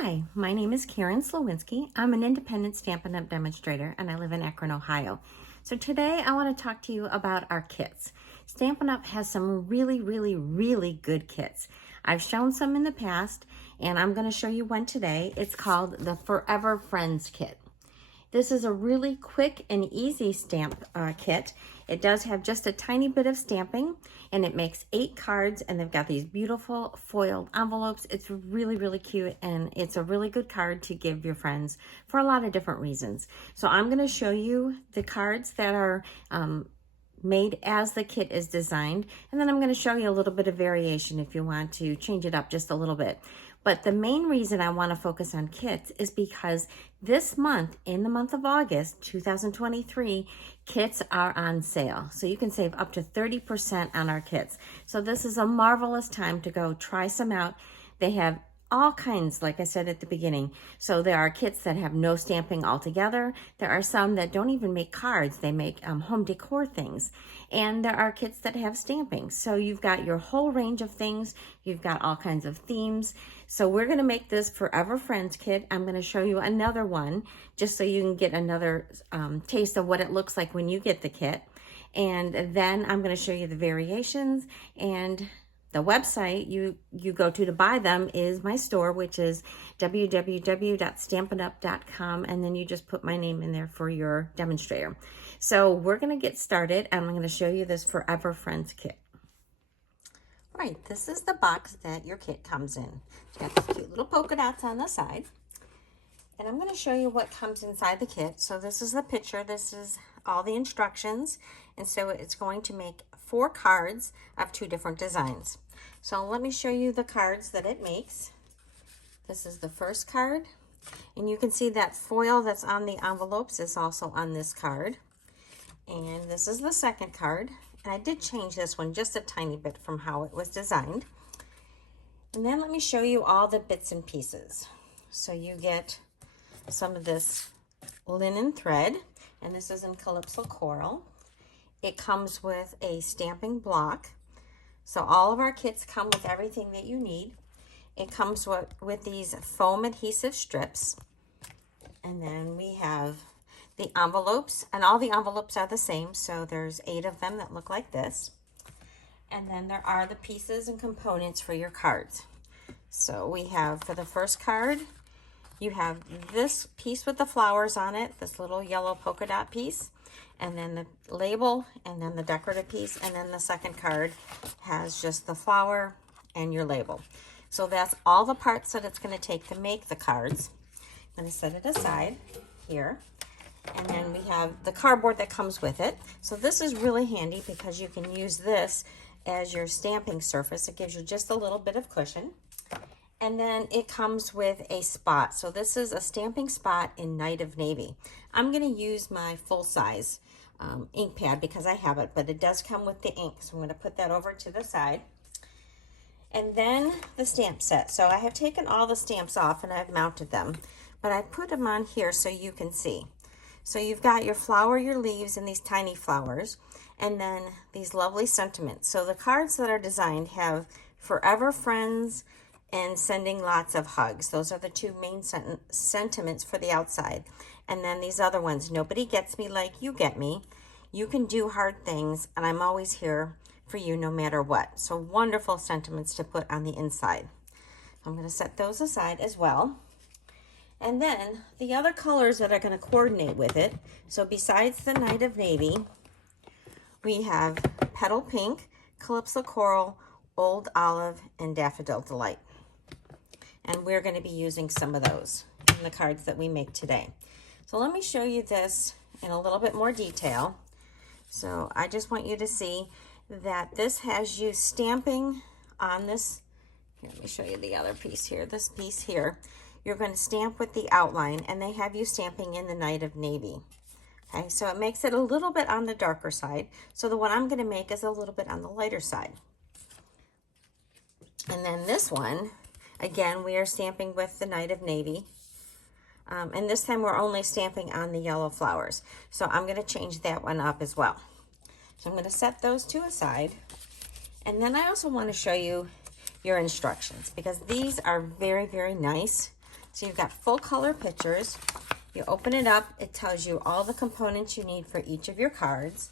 Hi, my name is Karen Sliwinski. I'm an independent Stampin' Up! Demonstrator and I live in Akron, Ohio. So today I want to talk to you about our kits. Stampin' Up! Has some really good kits. I've shown some in the past and I'm going to show you one today. It's called the Forever Friends Kit. This is a really quick and easy stamp kit. It does have just a tiny bit of stamping and it makes 8 cards and they've got these beautiful foiled envelopes. It's really cute and it's a really good card to give your friends for a lot of different reasons. So I'm going to show you the cards that are made as the kit is designed, and then I'm going to show you a little bit of variation if you want to change it up just a little bit. But the main reason I want to focus on kits is because this month, in the month of August 2023, kits are on sale. So you can save up to 30% on our kits. So this is a marvelous time to go try some out. They have all kinds, like I said at the beginning. So there are kits that have no stamping altogether. There are some that don't even make cards. They make home decor things. And there are kits that have stamping. So you've got your whole range of things. You've got all kinds of themes. So we're going to make this Forever Friends kit. I'm going to show you another one just so you can get another taste of what it looks like when you get the kit. And then I'm going to show you the variations, and the website you go to buy them is my store, which is www.stampinup.com, and then you just put my name in there for your demonstrator. So we're going to get started, and I'm going to show you this Forever Friends kit. All right, this is the box that your kit comes in. It's got these cute little polka dots on the side, and I'm going to show you what comes inside the kit. So this is the picture. This is all the instructions, and so it's going to make 4 cards of 2 different designs. So let me show you the cards that it makes. This is the first card, and you can see that foil that's on the envelopes is also on this card. And this is the second card, and I did change this one just a tiny bit from how it was designed. And then let me show you all the bits and pieces. So you get some of this linen thread, and this is in Calypso Coral. It comes with a stamping block. So all of our kits come with everything that you need. It comes with these foam adhesive strips. And then we have the envelopes, and all the envelopes are the same. So there's 8 of them that look like this. And then there are the pieces and components for your cards. So we have, for the first card, you have this piece with the flowers on it, this little yellow polka dot piece, and then the label, and then the decorative piece, and then the second card has just the flower and your label. So that's all the parts that it's going to take to make the cards. I'm going to set it aside here. And then we have the cardboard that comes with it. So this is really handy because you can use this as your stamping surface. It gives you just a little bit of cushion. And then it comes with a spot. So this is a stamping spot in Night of Navy. I'm going to use my full-size ink pad because I have it, but it does come with the ink. So I'm going to put that over to the side. And then the stamp set. So I have taken all the stamps off and I've mounted them, but I put them on here so you can see. So you've got your flower, your leaves, and these tiny flowers, and then these lovely sentiments. So the cards that are designed have Forever Friends and Sending Lots of Hugs. Those are the 2 main sentiments for the outside. And then these other ones, Nobody Gets Me Like You Get Me. You can do hard things, and I'm always here for you no matter what. So wonderful sentiments to put on the inside. I'm going to set those aside as well. And then the other colors that are going to coordinate with it. So besides the Night of Navy, we have Petal Pink, Calypso Coral, Old Olive, and Daffodil Delight. And we're going to be using some of those in the cards that we make today. So let me show you this in a little bit more detail. So I just want you to see that this has you stamping on this. Here, let me show you the other piece here. This piece here, you're going to stamp with the outline, and they have you stamping in the Night of Navy. Okay, so it makes it a little bit on the darker side. So the one I'm going to make is a little bit on the lighter side. And then this one, again, we are stamping with the Night of Navy. And this time we're only stamping on the yellow flowers. So I'm going to change that one up as well. So I'm going to set those 2 aside. And then I also want to show you your instructions because these are very nice. So you've got full color pictures. You open it up, it tells you all the components you need for each of your cards,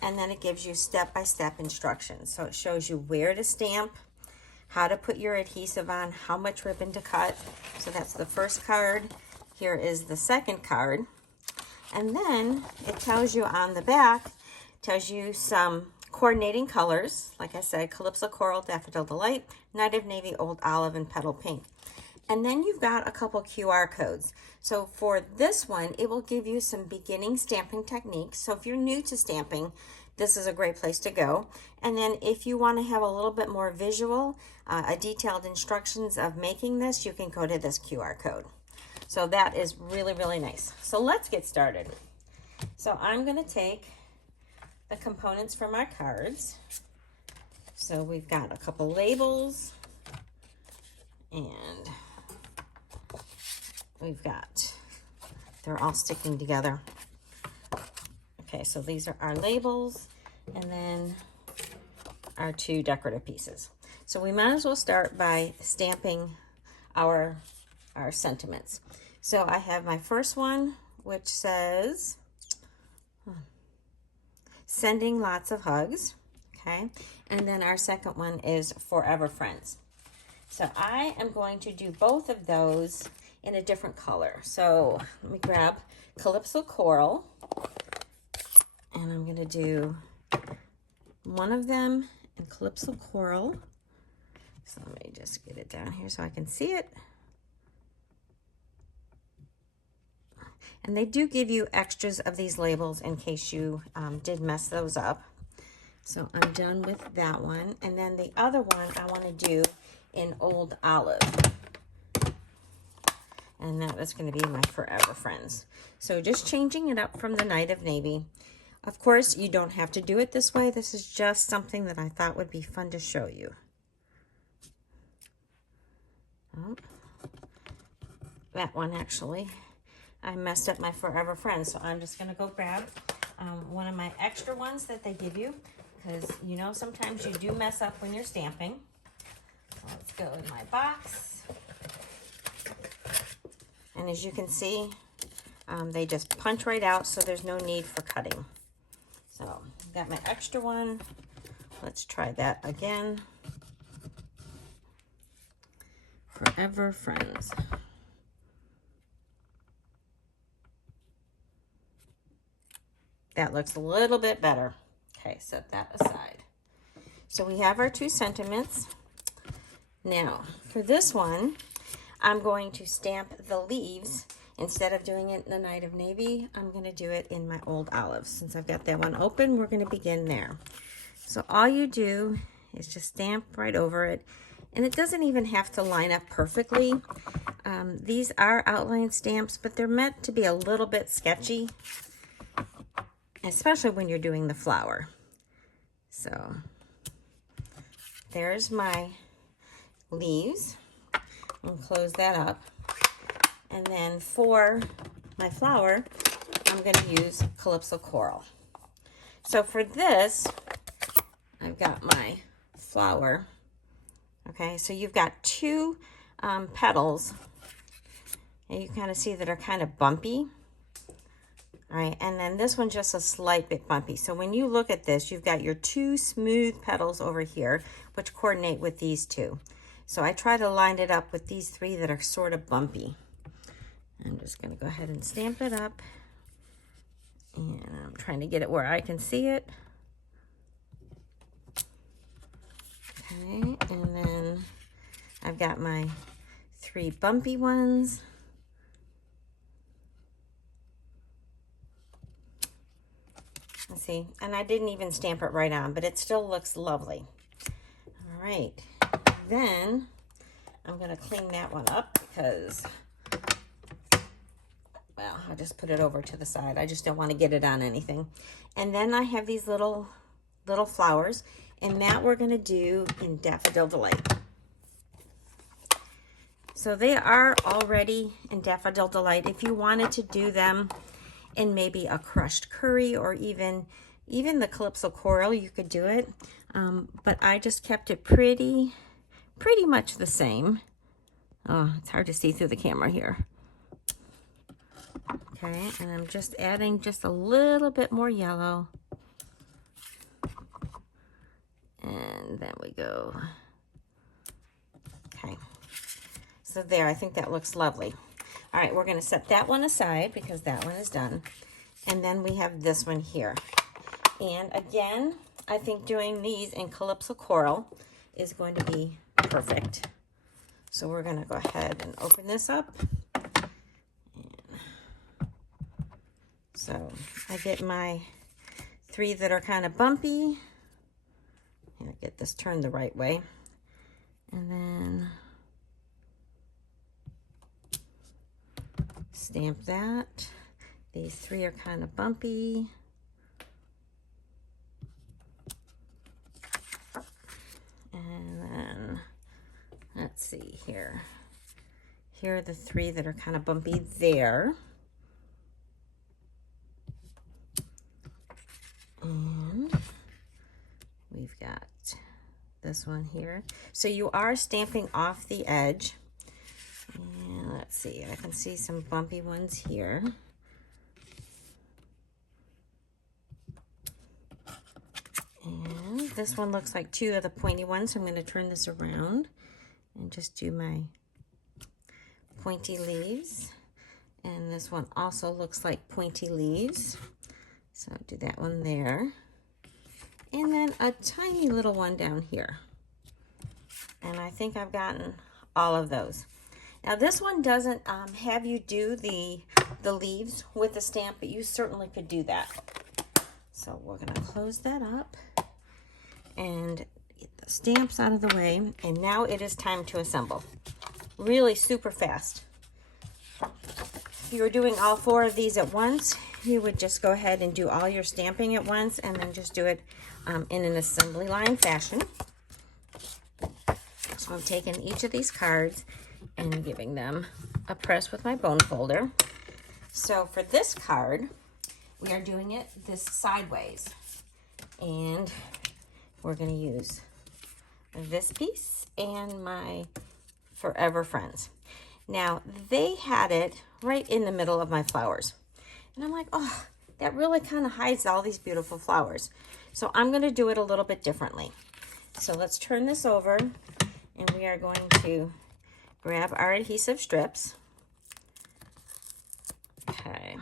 and then it gives you step-by-step instructions. So it shows you where to stamp, how to put your adhesive on, how much ribbon to cut. So that's the first card. Here is the second card. And then it tells you on the back, tells you some coordinating colors. Like I said, Calypso Coral, Daffodil Delight, Night of Navy, Old Olive, and Petal Pink. And then you've got a couple QR codes. So for this one, it will give you some beginning stamping techniques. So if you're new to stamping, this is a great place to go. And then if you want to have a little bit more visual, a detailed instructions of making this, you can go to this QR code. So that is really, really nice. So let's get started. So I'm going to take the components from our cards. So we've got a couple labels, and we've got, they're all sticking together. Okay, so these are our labels, and then our two decorative pieces. So we might as well start by stamping our sentiments. So I have my first one, which says, sending lots of hugs, okay? And then our second one is forever friends. So I am going to do both of those in a different color. So let me grab Calypso Coral, and I'm gonna do one of them in Calypso Coral. So let me just get it down here so I can see it. And they do give you extras of these labels in case you did mess those up. So I'm done with that one. And then the other one I want to do in Old Olive. And that is going to be my Forever Friends. So just changing it up from the Night of Navy. Of course, you don't have to do it this way. This is just something that I thought would be fun to show you. Oh, that one actually, I messed up my Forever Friends, so I'm just going to go grab one of my extra ones that they give you, because you know sometimes you do mess up when you're stamping. So let's go in my box. And as you can see, they just punch right out, so there's no need for cutting. So got my extra one. Let's try that again. Forever Friends. That looks a little bit better. Okay, set that aside. So we have our two sentiments. Now, for this one, I'm going to stamp the leaves. Instead of doing it in the Night of Navy, I'm going to do it in my Old Olive. Since I've got that one open, we're going to begin there. So all you do is just stamp right over it. And it doesn't even have to line up perfectly. These are outline stamps, but they're meant to be a little bit sketchy, especially when you're doing the flower. So there's my leaves. I'll close that up. And then for my flower, I'm going to use Calypso Coral. So for this, I've got my flower. Okay, so you've got two petals, and you kind of see that are kind of bumpy. All right, and then this one's just a slight bit bumpy. So when you look at this, you've got your two smooth petals over here, which coordinate with these two. So I try to line it up with these three that are sort of bumpy. I'm just going to go ahead and stamp it up. And I'm trying to get it where I can see it. Okay, and then I've got my three bumpy ones. Let's see, and I didn't even stamp it right on, but it still looks lovely. All right, then I'm going to clean that one up because, well, I'll just put it over to the side. I just don't want to get it on anything. And then I have these little flowers, and that we're going to do in Daffodil Delight. So they are already in Daffodil Delight. If you wanted to do them in maybe a crushed curry or even the Calypso Coral, you could do it. But I just kept it pretty much the same. Oh, it's hard to see through the camera here. Okay, and I'm just adding just a little bit more yellow. And then we go. Okay, so there, I think that looks lovely. All right, we're gonna set that one aside because that one is done. And then we have this one here. And again, I think doing these in Calypso Coral is going to be perfect. So we're gonna go ahead and open this up. So I get my 3 that are kind of bumpy. And I get this turned the right way. And then stamp that. These 3 are kind of bumpy. And then, let's see here. Here are the 3 that are kind of bumpy there. And we've got this one here. So you are stamping off the edge. And let's see, I can see some bumpy ones here. And this one looks like 2 of the pointy ones, so I'm going to turn this around and just do my pointy leaves. And this one also looks like pointy leaves. So I'll do that one there. And then a tiny little one down here. And I think I've gotten all of those. Now this one doesn't have you do the leaves with the stamp, but you certainly could do that. So we're going to close that up and get the stamps out of the way. And now it is time to assemble. Really super fast. If you were doing all 4 of these at once, you would just go ahead and do all your stamping at once and then just do it in an assembly line fashion. So I'm taking each of these cards and giving them a press with my bone folder. So for this card, we are doing it this sideways. And we're going to use this piece and my Forever Friends. Now, they had it right in the middle of my flowers. And I'm like, oh, that really kind of hides all these beautiful flowers. So I'm going to do it a little bit differently. So let's turn this over, and we are going to grab our adhesive strips. Okay.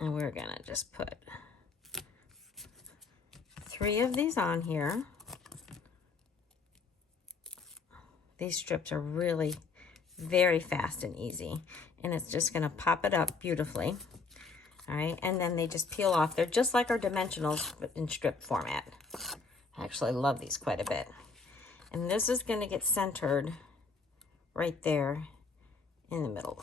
And we're going to just put 3 of these on here. These strips are really very fast and easy. And it's just going to pop it up beautifully. All right, and then they just peel off. They're just like our dimensionals, but in strip format. I actually love these quite a bit. And this is going to get centered right there in the middle.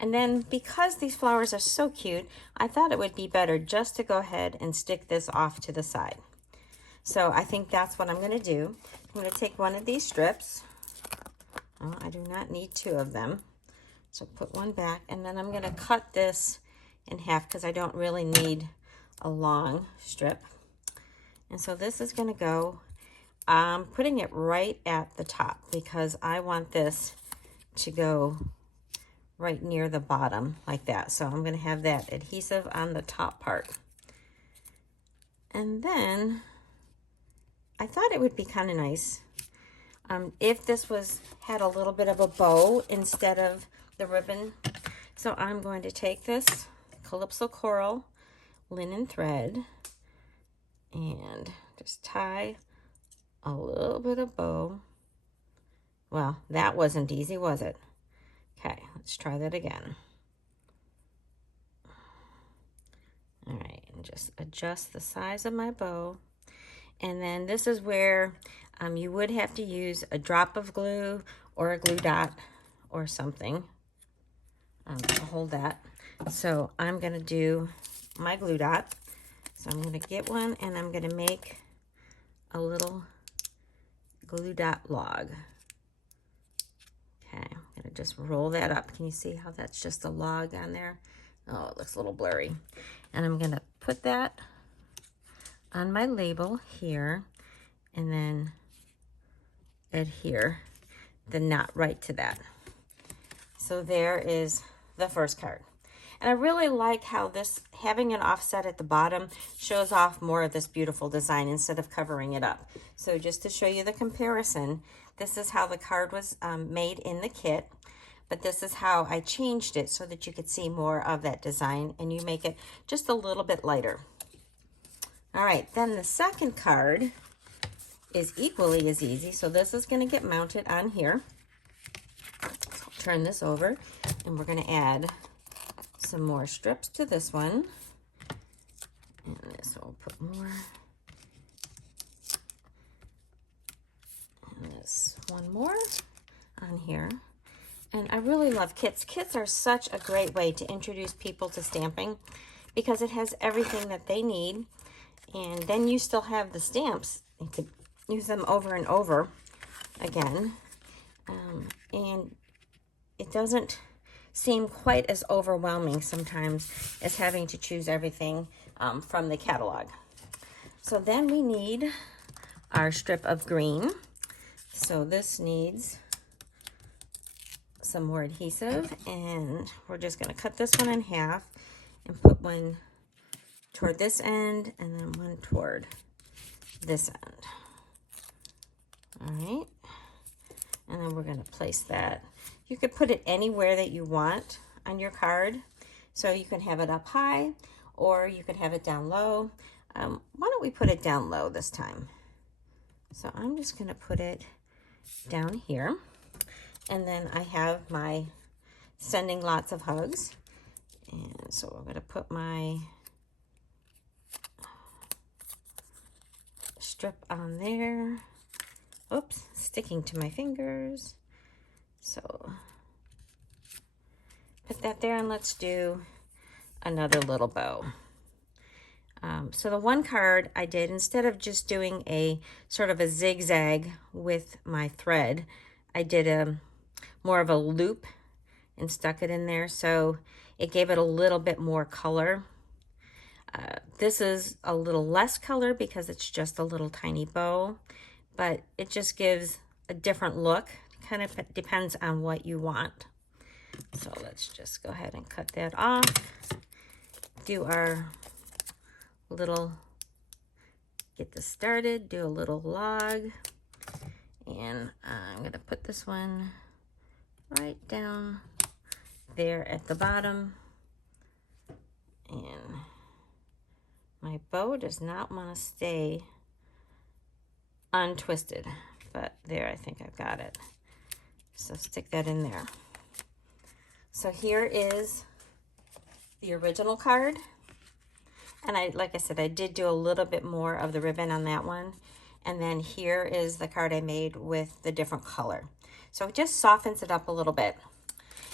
And then because these flowers are so cute, I thought it would be better just to go ahead and stick this off to the side. So I think that's what I'm going to do. I'm going to take one of these strips. Oh, I do not need 2 of them. So put one back, and then I'm going to cut this in half because I don't really need a long strip. And so this is going to go, I'm putting it right at the top because I want this to go right near the bottom like that. So I'm going to have that adhesive on the top part. And then I thought it would be kind of nice if this had a little bit of a bow instead of the ribbon. So I'm going to take this Calypso Coral linen thread and just tie a little bit of bow. Well, that wasn't easy, was it? Okay, let's try that again. All right, and just adjust the size of my bow. And then this is where you would have to use a drop of glue or a glue dot or something to hold that. So I'm going to do my glue dot. So I'm going to get one and I'm going to make a little glue dot log. Okay, I'm going to just roll that up. Can you see how that's just a log on there? Oh, it looks a little blurry. And I'm going to put that on my label here and then adhere the knot right to that. So there is the first card. And I really like how this, having an offset at the bottom, shows off more of this beautiful design instead of covering it up. So just to show you the comparison, this is how the card was made in the kit, but this is how I changed it so that you could see more of that design and you make it just a little bit lighter. All right, then the second card is equally as easy. So this is going to get mounted on here. So I'll turn this over and we're going to add some more strips to this one. And this will put more. And this one more on here. And I really love kits. Kits are such a great way to introduce people to stamping because it has everything that they need. And then you still have the stamps. You could use them over and over again. And it doesn't seem quite as overwhelming sometimes as having to choose everything from the catalog. So then we need our strip of green. So this needs some more adhesive, and we're just going to cut this one in half and put one toward this end and then one toward this end. All right, and then we're going to place that. You could put it anywhere that you want on your card. So you can have it up high or you could have it down low. Why don't we put it down low this time? So I'm just going to put it down here. And then I have my sending lots of hugs. And so we're going to put my strip on there. Oops, sticking to my fingers. So put that there and let's do another little bow. So the one card I did, instead of just doing a sort of a zigzag with my thread, I did a more of a loop and stuck it in there. So it gave it a little bit more color. This is a little less color because it's just a little tiny bow, but it just gives a different look. Kind of depends on what you want. So let's just go ahead and cut that off. Do our little, get this started, do a little log. And I'm going to put this one right down there at the bottom. And my bow does not want to stay untwisted, but there, I think I've got it. So stick that in there. So here is the original card. And like I said, I did do a little bit more of the ribbon on that one. And then here is the card I made with the different color. So it just softens it up a little bit.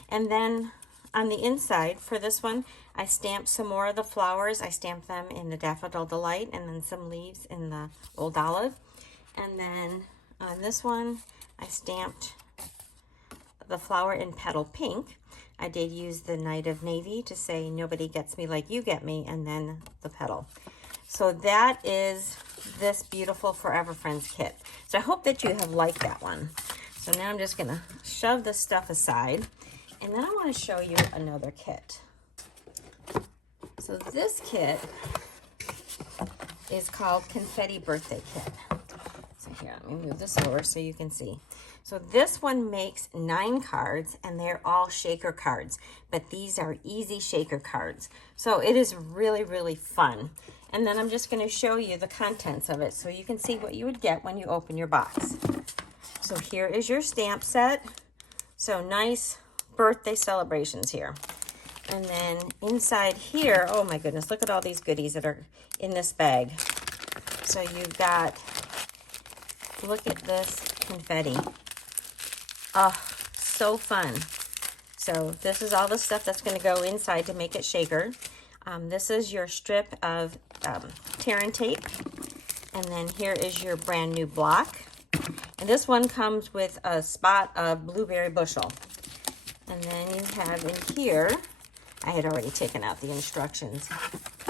And then on the inside for this one, I stamped some more of the flowers. I stamped them in the Daffodil Delight and then some leaves in the Old Olive. And then on this one, I stamped the flower in Petal Pink. I did use the Night of Navy to say nobody gets me like you get me, and then the petal. So that is this beautiful Forever Friends kit. So I hope that you have liked that one. So now I'm just going to shove this stuff aside, and then I want to show you another kit. So this kit is called Confetti Birthday Kit. So here, let me move this over so you can see. So this one makes 9 cards, and they're all shaker cards, but these are easy shaker cards. So it is really, really fun. And then I'm just going to show you the contents of it so you can see what you would get when you open your box. So here is your stamp set. So nice birthday celebrations here. And then inside here, oh my goodness, look at all these goodies that are in this bag. So you've got, look at this confetti. Oh, so fun. So this is all the stuff that's going to go inside to make it shaker. This is your strip of tear and tape. And then here is your brand new block. And this one comes with a spot of blueberry bushel. And then you have in here, I had already taken out the instructions,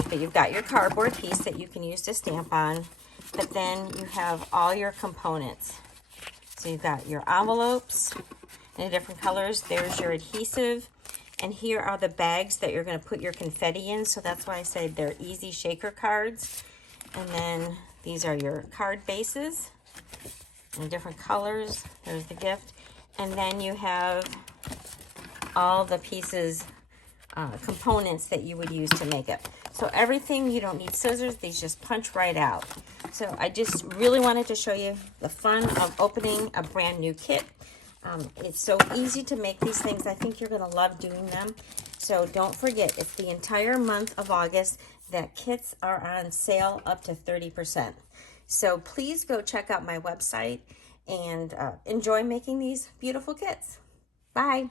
but you've got your cardboard piece that you can use to stamp on. But then you have all your components. So you've got your envelopes in different colors. There's your adhesive. And here are the bags that you're going to put your confetti in. So that's why I say they're easy shaker cards. And then these are your card bases in different colors. There's the gift. And then you have all the pieces, components that you would use to make it. So everything, you don't need scissors. These just punch right out. So I just really wanted to show you the fun of opening a brand new kit. It's so easy to make these things. I think you're going to love doing them. So don't forget, it's the entire month of August that kits are on sale up to 30%. So please go check out my website and enjoy making these beautiful kits. Bye.